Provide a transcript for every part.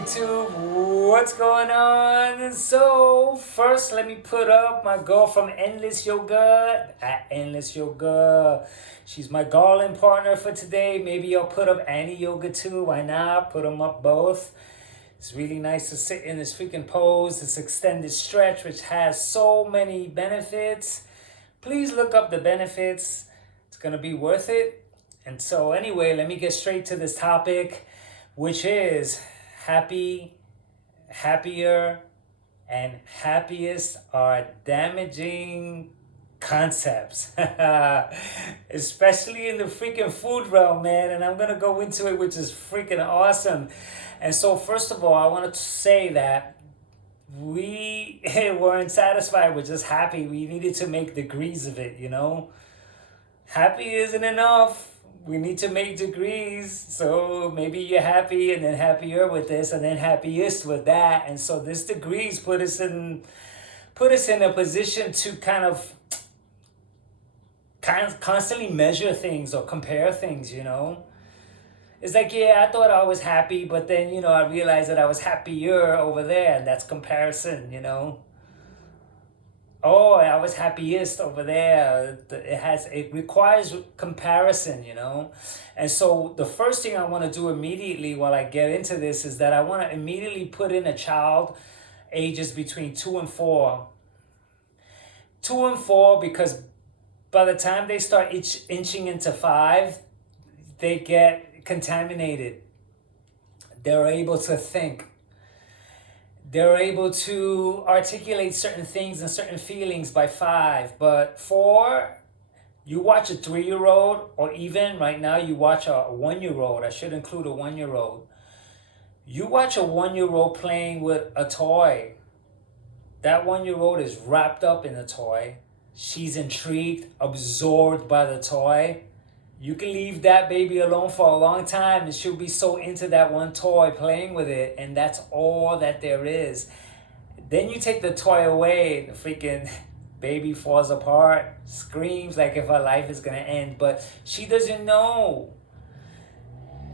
YouTube, what's going on? So first let me put up my girl from Endless Yoga at Endless Yoga. She's my Garland partner for today. Maybe I'll put up Annie Yoga too. Why not? Put them up both. It's really nice to sit in this freaking pose, this extended stretch, which has so many benefits. Please look up the benefits. It's gonna be worth it. And so anyway, let me get straight to this topic, which is happy, happier, and happiest are damaging concepts, especially in the freaking food realm, man. And I'm gonna go into it, which is freaking awesome. And so, first of all, I want to say that we weren't satisfied with just happy. We needed to make degrees of it, you know? Happy isn't enough. We need to make degrees. So maybe you're happy and then happier with this and then happiest with that. And so this degrees put us in a position to kind of constantly measure things or compare things, you know? It's like, yeah, I thought I was happy, but then, you know, I realized that I was happier over there, and that's comparison, you know? Oh, I was happiest over there. It requires comparison, you know? And so the first thing I want to do immediately while I get into this is that I want to immediately put in a child ages between 2 and 4. 2 and 4, because by the time they start inching into 5, they get contaminated. They're able to think. They're able to articulate certain things and certain feelings by 5. But 4, you watch a 3-year-old, or even right now you watch a 1-year-old. I should include a 1-year-old. You watch a 1-year-old playing with a toy. That 1-year-old is wrapped up in the toy. She's intrigued, absorbed by the toy. You can leave that baby alone for a long time and she'll be so into that one toy, playing with it, and that's all that there is. Then you take the toy away, the freaking baby falls apart, screams like if her life is gonna end, but she doesn't know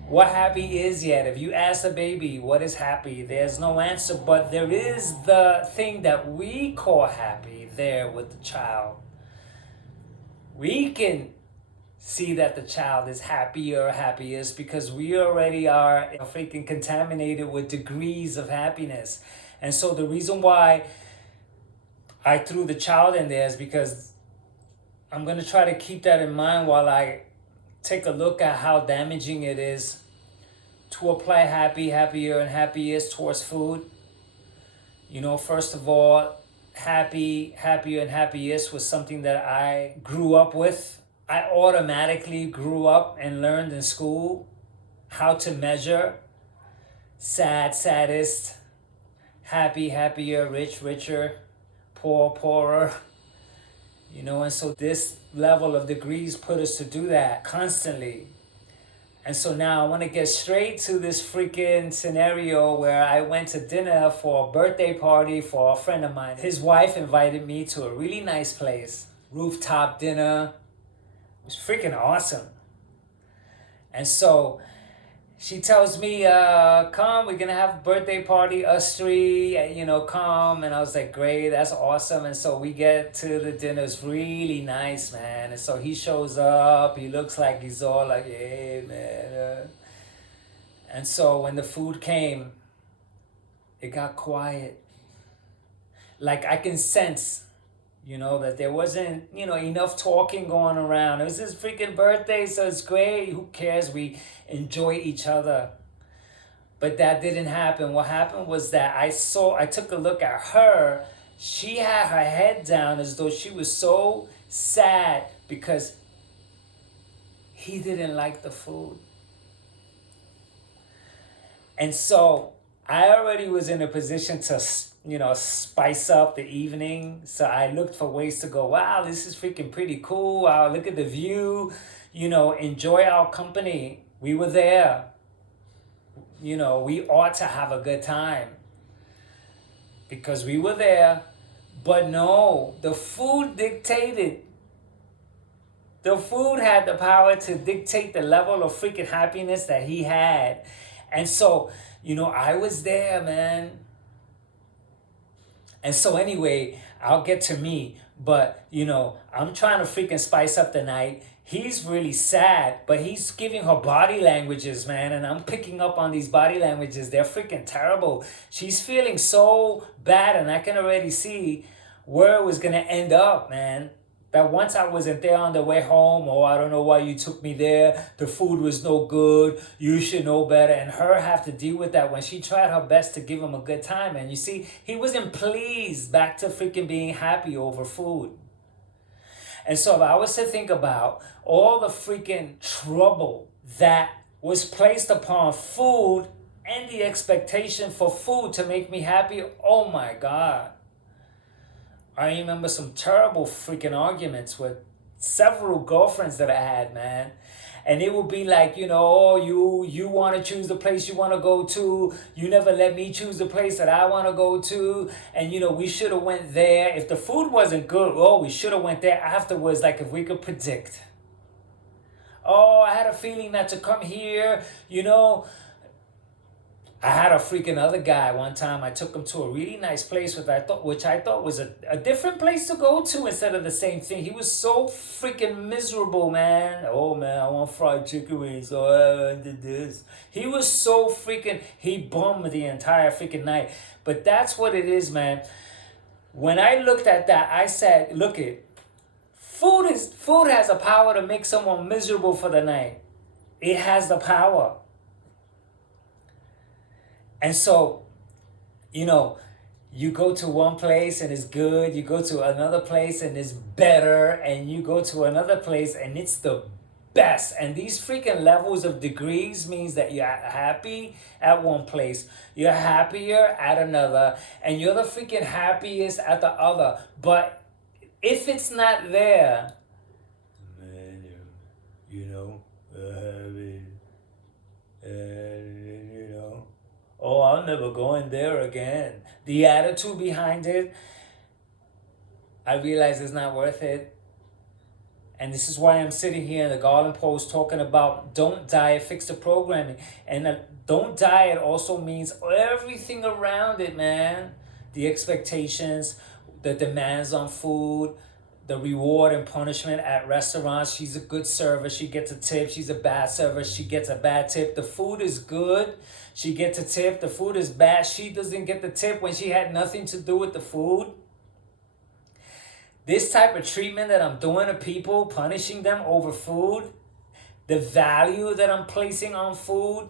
what happy is yet. If you ask the baby what is happy, there's no answer, but there is the thing that we call happy there with the child. We can see that the child is happier or happiest because we already are freaking contaminated with degrees of happiness. And so the reason why I threw the child in there is because I'm going to try to keep that in mind while I take a look at how damaging it is to apply happy, happier, and happiest towards food. You know, first of all, happy, happier, and happiest was something that I grew up with. I automatically grew up and learned in school how to measure sad, saddest, happy, happier, rich, richer, poor, poorer. You know, and so this level of degrees put us to do that constantly. And so now I want to get straight to this freaking scenario where I went to dinner for a birthday party for a friend of mine. His wife invited me to a really nice place, rooftop dinner. It was freaking awesome. And so she tells me, come, we're going to have a birthday party, us 3, you know, come. And I was like, great, that's awesome. And so we get to the dinner. It's really nice, man. And so he shows up. He looks like he's all like, hey, man. And so when the food came, it got quiet. Like I can sense, you know, that there wasn't, you know, enough talking going around. It was his freaking birthday, so it's great. Who cares? We enjoy each other. But that didn't happen. What happened was that I took a look at her. She had her head down as though she was so sad because he didn't like the food. And so I already was in a position to, you know, spice up the evening. So I looked for ways to go, wow, this is freaking pretty cool. Wow, look at the view. You know, enjoy our company. We were there. You know, we ought to have a good time because we were there. But no, the food dictated. The food had the power to dictate the level of freaking happiness that he had. And so, I was there, man. And so anyway, I'll get to me, but I'm trying to freaking spice up the night. He's really sad, but he's giving her body languages, man, and I'm picking up on these body languages. They're freaking terrible. She's feeling so bad, and I can already see where it was gonna end up, man. That once I wasn't there on the way home, oh, I don't know why you took me there. The food was no good. You should know better. And her have to deal with that when she tried her best to give him a good time. And you see, he wasn't pleased back to freaking being happy over food. And so if I was to think about all the freaking trouble that was placed upon food and the expectation for food to make me happy, oh my God. I remember some terrible freaking arguments with several girlfriends that I had, man. And it would be like, oh, you want to choose the place you want to go to. You never let me choose the place that I want to go to. And, we should have went there. If the food wasn't good, oh, we should have went there afterwards, like if we could predict. Oh, I had a feeling not to come here, I had a freaking other guy one time. I took him to a really nice place, which I thought was a different place to go to instead of the same thing. He was so freaking miserable, man. Oh, man, I want fried chicken wings. Oh, I did this. He was so freaking, he bummed the entire freaking night. But that's what it is, man. When I looked at that, I said, look it, food has a power to make someone miserable for the night. It has the power. And so, you go to one place and it's good, you go to another place and it's better, and you go to another place and it's the best. And these freaking levels of degrees means that you're happy at one place, you're happier at another, and you're the freaking happiest at the other. But if it's not there, man, oh, I'm never going there again. The attitude behind it, I realize it's not worth it. And this is why I'm sitting here in the Garland post talking about don't diet, fix the programming. And don't diet also means everything around it, man. The expectations, the demands on food, the reward and punishment at restaurants. She's a good server, she gets a tip. She's a bad server, she gets a bad tip. The food is good, she gets a tip. The food is bad, she doesn't get the tip when she had nothing to do with the food. This type of treatment that I'm doing to people, punishing them over food, the value that I'm placing on food,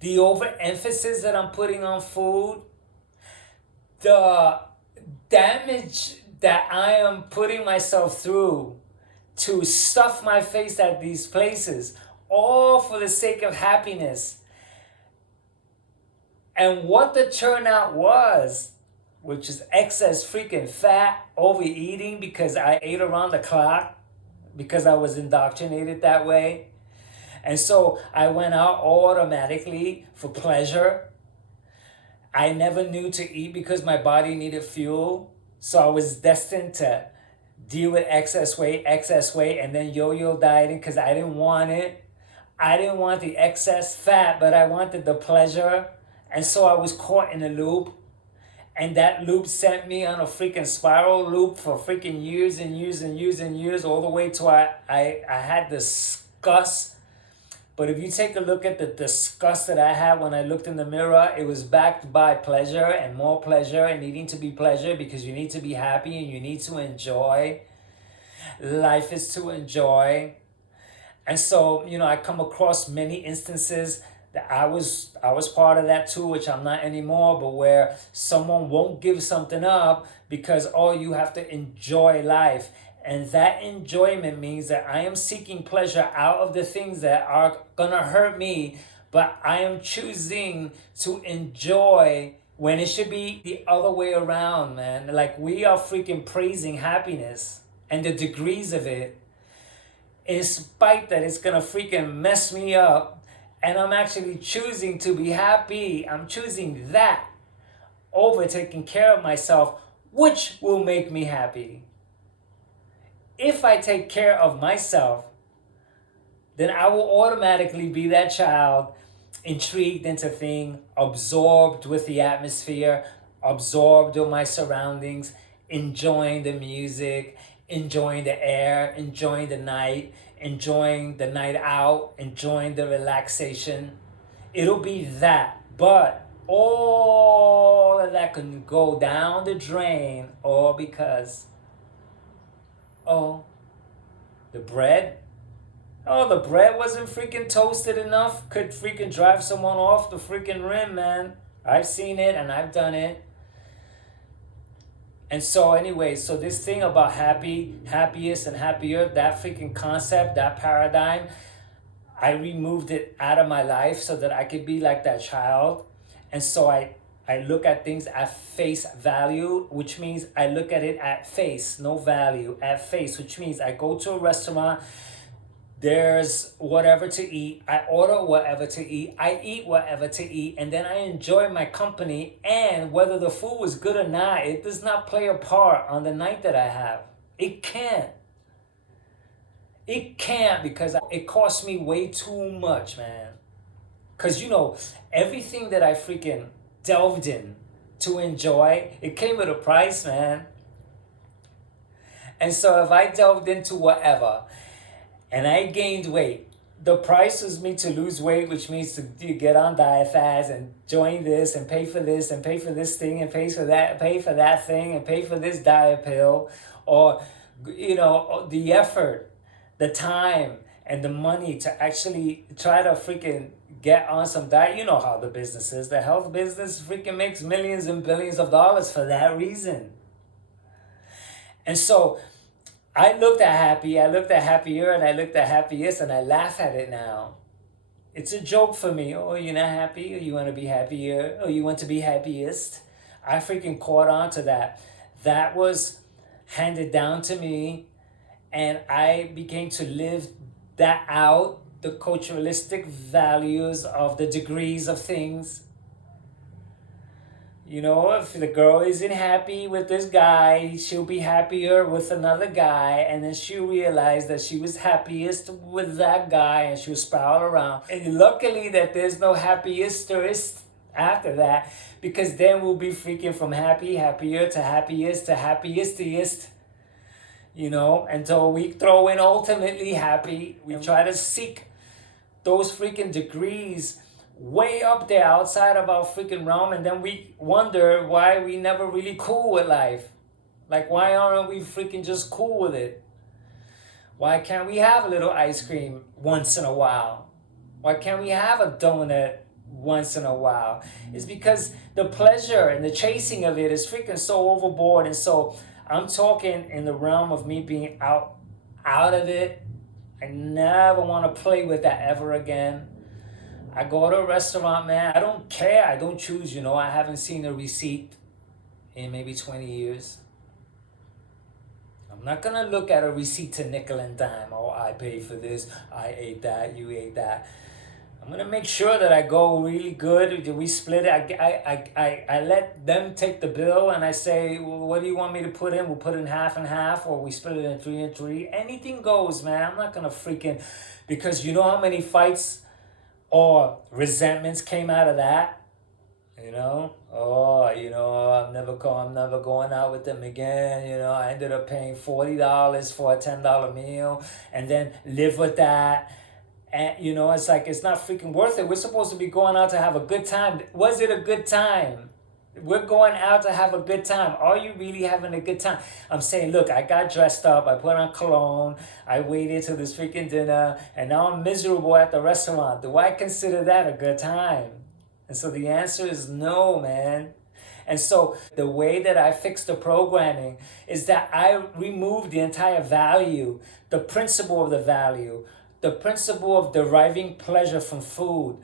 the overemphasis that I'm putting on food, the damage that I am putting myself through to stuff my face at these places, all for the sake of happiness. And what the turnout was, which is excess freaking fat, overeating because I ate around the clock, because I was indoctrinated that way. And so I went out automatically for pleasure. I never knew to eat because my body needed fuel. So I was destined to deal with excess weight, and then yo-yo dieting because I didn't want it. I didn't want the excess fat, but I wanted the pleasure. And so I was caught in a loop. And that loop sent me on a freaking spiral loop for freaking years and years and years and years, all the way to I had disgust. But if you take a look at the disgust that I had when I looked in the mirror, it was backed by pleasure and more pleasure and needing to be pleasure, because you need to be happy and you need to enjoy. Life is to enjoy. And so, I come across many instances that I was part of that too, which I'm not anymore, but where someone won't give something up because, oh, you have to enjoy life. And that enjoyment means that I am seeking pleasure out of the things that are gonna hurt me, but I am choosing to enjoy when it should be the other way around, man. Like, we are freaking praising happiness and the degrees of it, in spite that it's gonna freaking mess me up. And I'm actually choosing to be happy. I'm choosing that over taking care of myself, which will make me happy. If I take care of myself, then I will automatically be that child intrigued into thing, absorbed with the atmosphere, absorbed with my surroundings, enjoying the music, enjoying the air, enjoying the night out, enjoying the relaxation. It'll be that. But all of that can go down the drain, all because, oh, the bread. Oh, the bread wasn't freaking toasted enough. Could freaking drive someone off the freaking rim, man. I've seen it and I've done it. And so anyway, so this thing about happiest and happier, that freaking concept, that paradigm, I removed it out of my life so that I could be like that child. And so I look at things at face value, which means I look at it at face, no value, at face, which means I go to a restaurant, there's whatever to eat, I order whatever to eat, I eat whatever to eat, and then I enjoy my company. And whether the food was good or not, it does not play a part on the night that I have. It can't. It can't, because it costs me way too much, man. Because, everything that I freaking delved in to enjoy, it came with a price, man. And so if I delved into whatever and I gained weight, the price was me to lose weight, which means to get on diet fast and join this and pay for this and pay for this thing and pay for that thing and pay for this diet pill, or, the effort, the time, and the money to actually try to freaking get on some diet. You know how the business is. The health business freaking makes millions and billions of dollars for that reason. And so I looked at happier, and I looked at happiest, and I laugh at it now. It's a joke for me. Oh, you're not happy? Or you want to be happier? Or you want to be happiest? I freaking caught on to that. That was handed down to me, and I began to live that out, the culturalistic values of the degrees of things. If the girl isn't happy with this guy, she'll be happier with another guy, and then she'll realize that she was happiest with that guy, and she'll spiral around. And luckily that there's no happiest after that, because then we'll be freaking from happier to happiest to happiestiest. Until we throw in ultimately happy. We try to seek those freaking degrees way up there outside of our freaking realm, and then we wonder why we never really cool with life. Like, why aren't we freaking just cool with it? Why can't we have a little ice cream once in a while? Why can't we have a donut once in a while? It's because the pleasure and the chasing of it is freaking so overboard. And so I'm talking in the realm of me being out of it. I never want to play with that ever again. I go to a restaurant, man. I don't care. I don't choose, I haven't seen a receipt in maybe 20 years. I'm not going to look at a receipt to nickel and dime. Oh, I paid for this. I ate that. You ate that. I'm going to make sure that I go really good. We split it. I let them take the bill, and I say, well, what do you want me to put in? We'll put in half and half, or we split it in 3 and 3. Anything goes, man. I'm not going to freaking, because you know how many fights or resentments came out of that? I'm never going out with them again. I ended up paying $40 for a $10 meal, and then live with that. And it's like, it's not freaking worth it. We're supposed to be going out to have a good time. Was it a good time? We're going out to have a good time. Are you really having a good time? I'm saying, look, I got dressed up, I put on cologne, I waited till this freaking dinner, and now I'm miserable at the restaurant. Do I consider that a good time? And so the answer is no, man. And so the way that I fix the programming is that I remove the entire value, the principle of the value, the principle of deriving pleasure from food.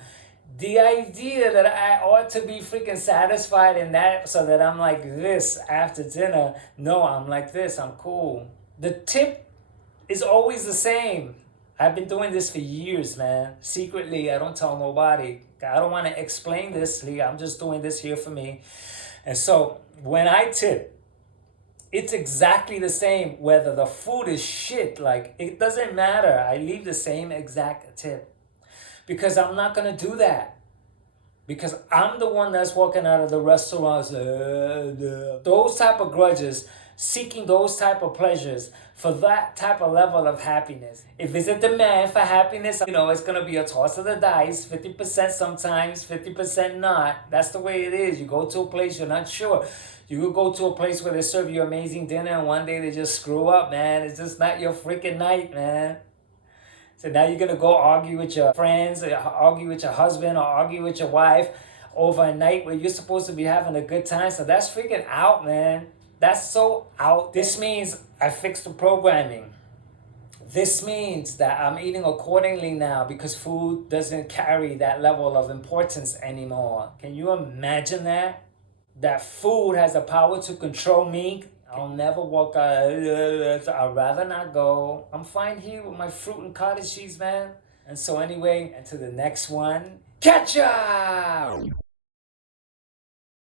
The idea that I ought to be freaking satisfied in that, so that I'm like this after dinner. No, I'm like this. I'm cool. The tip is always the same. I've been doing this for years, man. Secretly, I don't tell nobody. I don't want to explain this. I'm just doing this here for me. And so when I tip, it's exactly the same whether the food is shit. Like, it doesn't matter. I leave the same exact tip, because I'm not going to do that. because I'm the one that's walking out of the restaurants. Those type of grudges, seeking those type of pleasures for that type of level of happiness. If it's a demand for happiness, it's gonna be a toss of the dice, 50% sometimes, 50% not. That's the way it is. You go to a place, you're not sure. You could go to a place where they serve you amazing dinner and one day they just screw up, man. It's just not your freaking night, man. So now you're gonna go argue with your friends, or argue with your husband, or argue with your wife over a night where you're supposed to be having a good time. So that's freaking out, man. That's so out. This means I fixed the programming. This means that I'm eating accordingly now because food doesn't carry that level of importance anymore. Can you imagine that? That food has the power to control me. I'll never walk out. I'd rather not go. I'm fine here with my fruit and cottage cheese, man. And so anyway, and to the next one. Catch ya!